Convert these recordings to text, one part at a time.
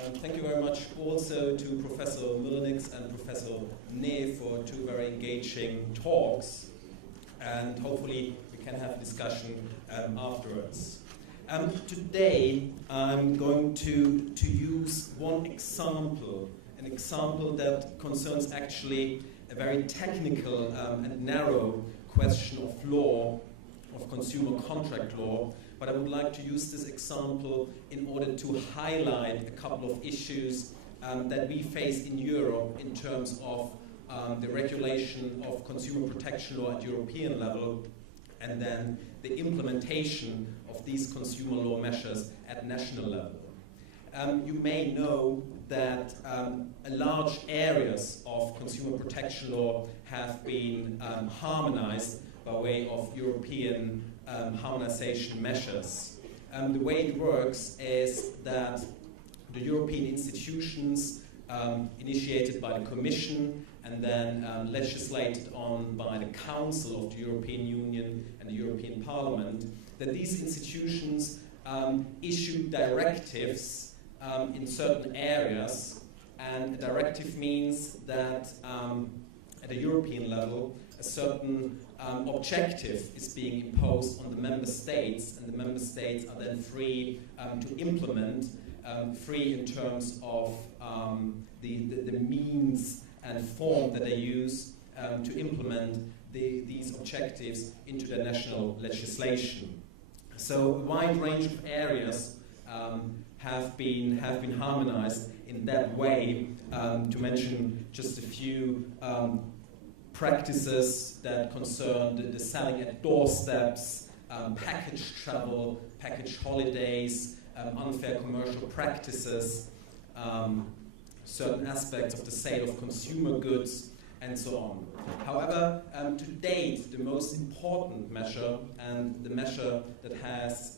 Thank you very much also to Professor Mullenix and Professor Ne for two very engaging talks, and hopefully we can have a discussion afterwards. Today I'm going to use one example, an example that concerns actually a very technical and narrow question of law, of consumer contract law, but I would like to use this example in order to highlight a couple of issues that we face in Europe in terms of the regulation of consumer protection law at European level, and then the implementation of these consumer law measures at national level. You may know that large areas of consumer protection law have been harmonized by way of European harmonization measures. The way it works is that the European institutions, initiated by the Commission and then legislated on by the Council of the European Union and the European Parliament, that these institutions issue directives in certain areas, and a directive means that at a European level a certain objective is being imposed on the member states, and the member states are then free to implement, free in terms of the means and form that they use to implement these objectives into their national legislation. So a wide range of areas have been harmonized in that way. To mention just a few practices that concern the selling at doorsteps, package travel, package holidays, unfair commercial practices, certain aspects of the sale of consumer goods, and so on. However, to date, the most important measure and the measure that has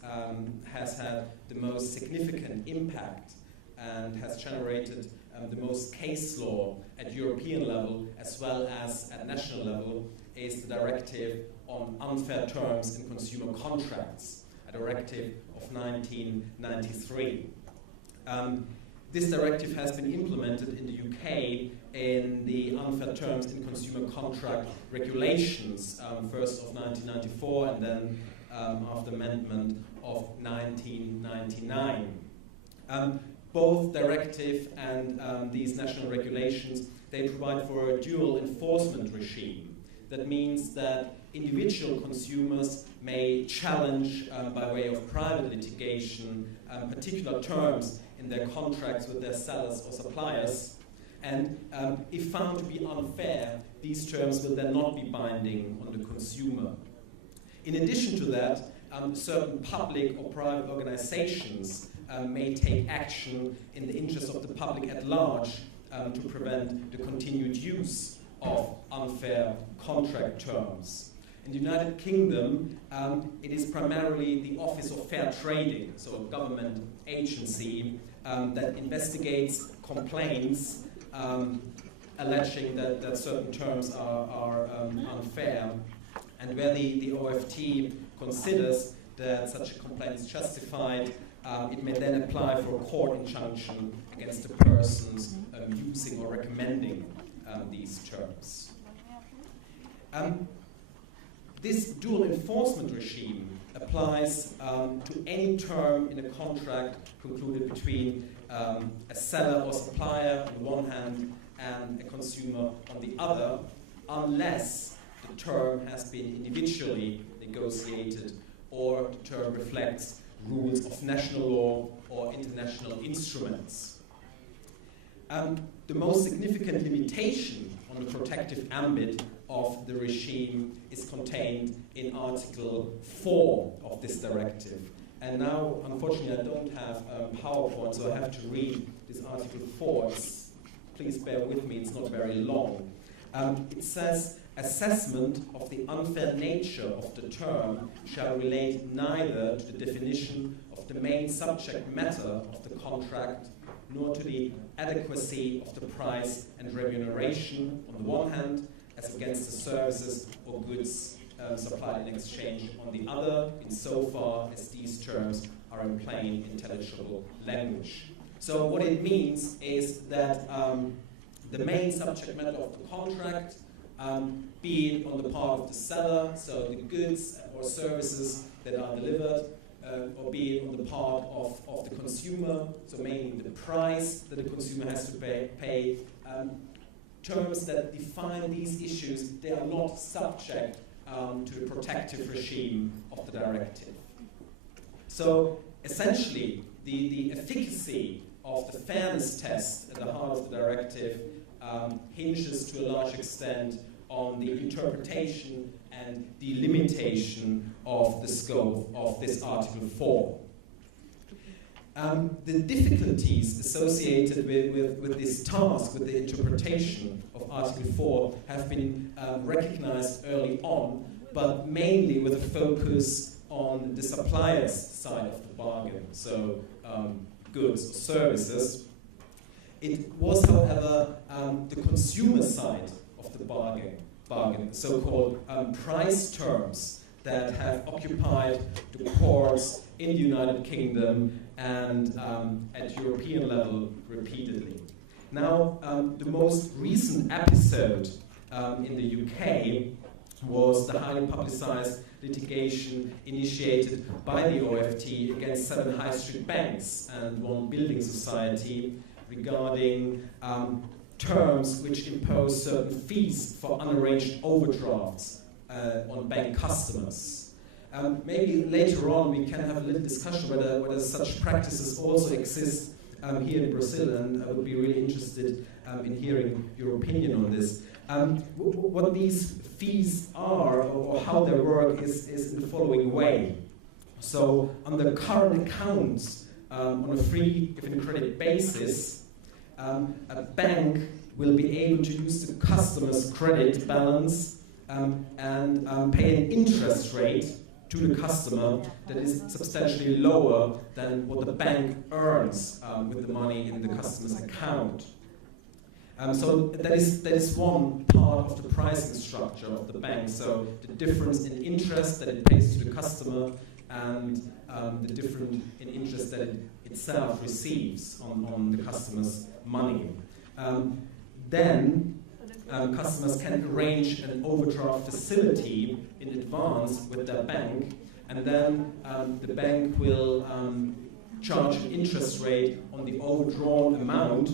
had the most significant impact and has generated the most case law at European level as well as at national level is the Directive on Unfair Terms in Consumer Contracts, a directive of 1993. This directive has been implemented in the UK in the Unfair Terms in Consumer Contract Regulations, first of 1994 and then after amendment of 1999. Both directive and these national regulations, they provide for a dual enforcement regime. That means that individual consumers may challenge by way of private litigation particular terms in their contracts with their sellers or suppliers, and if found to be unfair, these terms will then not be binding on the consumer. In addition to that, certain public or private organizations may take action in the interest of the public at large to prevent the continued use of unfair contract terms. In the United Kingdom, it is primarily the Office of Fair Trading, so a government agency that investigates complaints alleging that certain terms are unfair, and where the OFT considers that such a complaint is justified, it may then apply for a court injunction against the persons using or recommending these terms. This dual enforcement regime applies to any term in a contract concluded between a seller or supplier on the one hand and a consumer on the other, unless the term has been individually negotiated or the term reflects rules of national law or international instruments. The most significant limitation on the protective ambit of the regime is contained in Article 4 of this directive. And now, unfortunately, I don't have PowerPoint, so I have to read this Article 4. Please bear with me, it's not very long. It says, assessment of the unfair nature of the term shall relate neither to the definition of the main subject matter of the contract, nor to the adequacy of the price and remuneration on the one hand, as against the services or goods supplied in exchange on the other, insofar as these terms are in plain, intelligible language. So what it means is that the main subject matter of the contract, be it on the part of the seller, so the goods or services that are delivered, or be it on the part of the consumer, so mainly the price that the consumer has to pay, terms that define these issues, they are not subject to the protective regime of the directive. So essentially, the efficacy of the fairness test at the heart of the directive hinges to a large extent on the interpretation and delimitation of the scope of this Article 4. The difficulties associated with this task, with the interpretation of Article 4, have been recognized early on, but mainly with a focus on the supplier's side of the bargain, so goods or services. It was, however, the consumer side of the bargain, so-called price terms, that have occupied the courts in the United Kingdom and at European level repeatedly. Now, the most recent episode in the UK was the highly publicized litigation initiated by the OFT against 7 high street banks and 1 building society regarding terms which impose certain fees for unarranged overdrafts on bank customers. Maybe later on we can have a little discussion whether such practices also exist here in Brazil, and I would be really interested in hearing your opinion on this. What these fees are, or how they work, is in the following way. So under current accounts, on a free given credit basis, a bank will be able to use the customer's credit balance and pay an interest rate to the customer that is substantially lower than what the bank earns with the money in the customer's account. So that is one part of the pricing structure of the bank. So the difference in interest that it pays to the customer and the difference in interest that it itself receives on the customer's money. Then customers can arrange an overdraft facility in advance with their bank, and then the bank will charge an interest rate on the overdrawn amount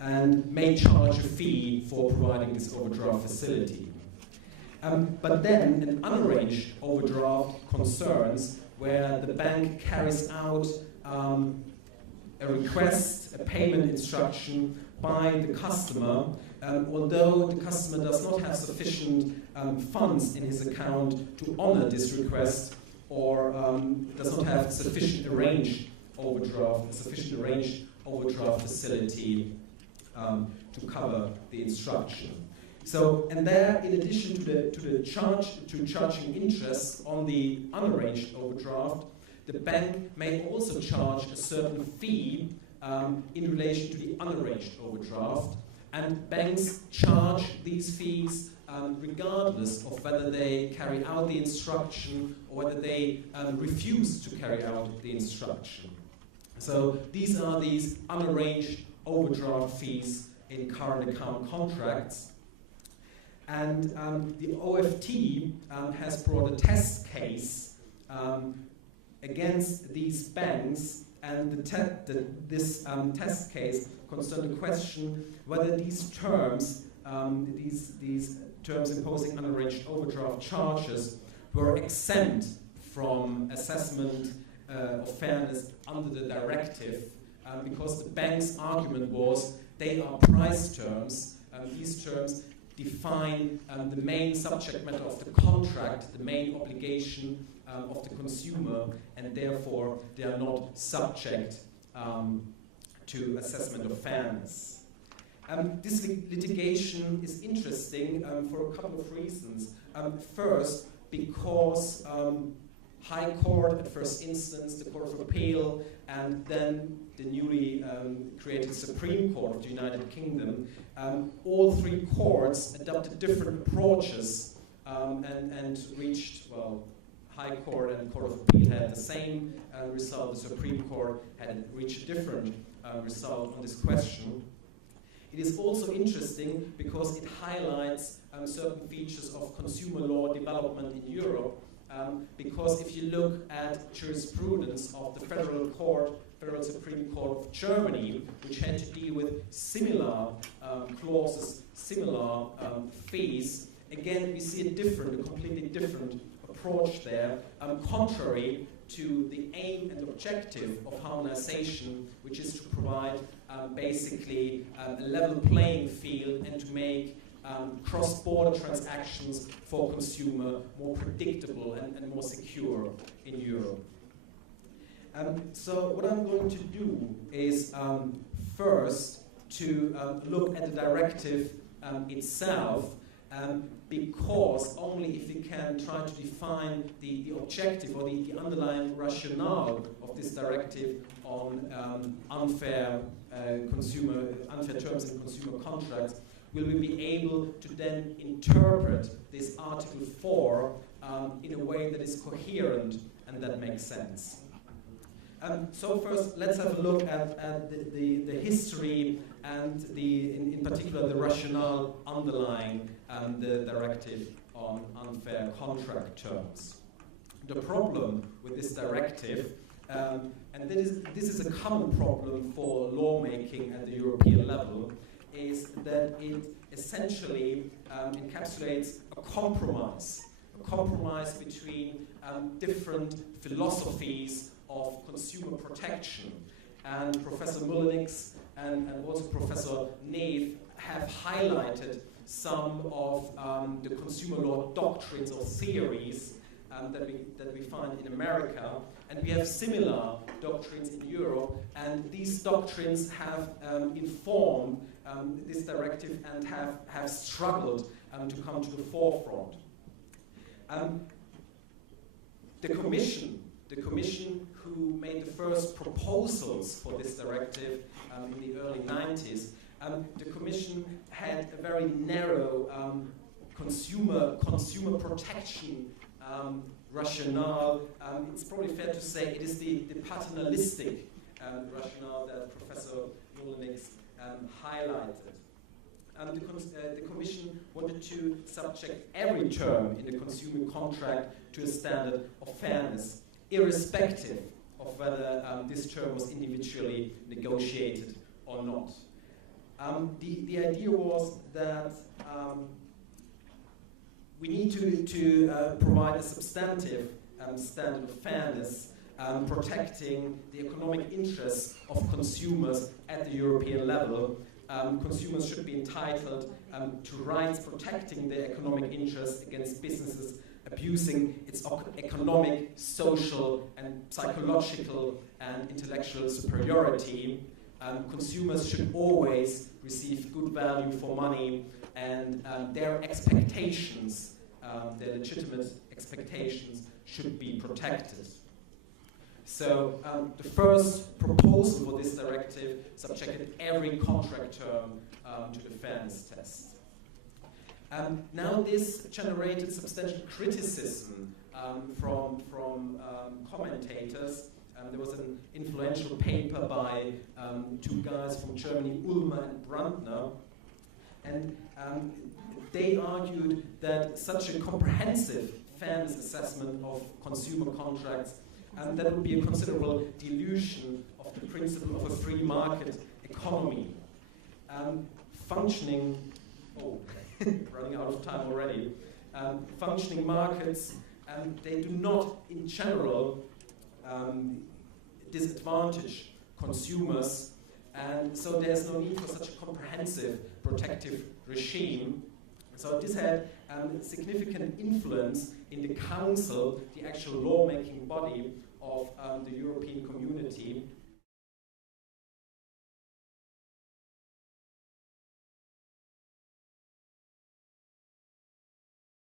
and may charge a fee for providing this overdraft facility. But then an unarranged overdraft concerns where the bank carries out a request, a payment instruction by the customer, although the customer does not have sufficient funds in his account to honor this request, or does not have sufficient arranged overdraft facility to cover the instruction. So, and there, in addition to charging interest on the unarranged overdraft, the bank may also charge a certain fee in relation to the unarranged overdraft, and banks charge these fees regardless of whether they carry out the instruction or whether they refuse to carry out the instruction. So these are these unarranged overdraft fees in current account contracts. And the OFT has brought a test case against these banks, and this test case concerned the question whether these terms, these terms imposing unarranged overdraft charges, were exempt from assessment of fairness under the directive, because the bank's argument was they are price terms. These terms define the main subject matter of the contract, the main obligation of the consumer, and therefore they are not subject to assessment of fairness. This litigation is interesting for a couple of reasons. First, because High Court at first instance, the Court of Appeal, and then the newly created Supreme Court of the United Kingdom, all 3 courts adopted different approaches and reached, well, High Court and Court of Appeal had the same result. The Supreme Court had reached a different result on this question. It is also interesting because it highlights certain features of consumer law development in Europe. Because if you look at jurisprudence of the Federal Supreme Court of Germany, which had to deal with similar clauses, similar fees, again we see a completely different approach there, contrary to the aim and objective of harmonization, which is to provide basically a level playing field and to make cross-border transactions for consumer more predictable and more secure in Europe. So what I'm going to do is first to look at the directive itself, because only if we can try to define the objective or the underlying rationale of this directive on unfair terms in consumer contracts, will we be able to then interpret this Article 4 in a way that is coherent and that makes sense. So first, let's have a look at the history and in particular the rationale underlying the directive on unfair contract terms. The problem with this directive, and this is a common problem for lawmaking at the European level, is that it essentially encapsulates a compromise between different philosophies of consumer protection. And Professor Mullenix and also Professor Neve have highlighted some of the consumer law doctrines or theories that we find in America, and we have similar doctrines in Europe, and these doctrines have informed this directive and have struggled to come to the forefront. The Commission who made the first proposals for this directive in the early 90s, the Commission had a very narrow consumer protection rationale. It's probably fair to say it is the paternalistic rationale that Professor Mullenix highlighted. The Commission wanted to subject every term in the consumer contract to a standard of fairness, irrespective of whether this term was individually negotiated or not. The idea was that we need to provide a substantive standard of fairness, protecting the economic interests of consumers at the European level. Consumers should be entitled to rights protecting their economic interests against businesses abusing its economic, social, and psychological and intellectual superiority. Consumers should always receive good value for money, and their expectations, their legitimate expectations, should be protected. So the first proposal for this directive subjected every contract term to the fairness test. Now this generated substantial criticism from commentators. There was an influential paper by two guys from Germany, Ulmer and Brandner, and they argued that such a comprehensive fairness assessment of consumer contracts that would be a considerable dilution of the principle of a free market economy. Running out of time already. Functioning markets, they do not, in general, disadvantage consumers, and so there's no need for such a comprehensive protective regime. So this had significant influence in the Council, the actual lawmaking body of the European Community,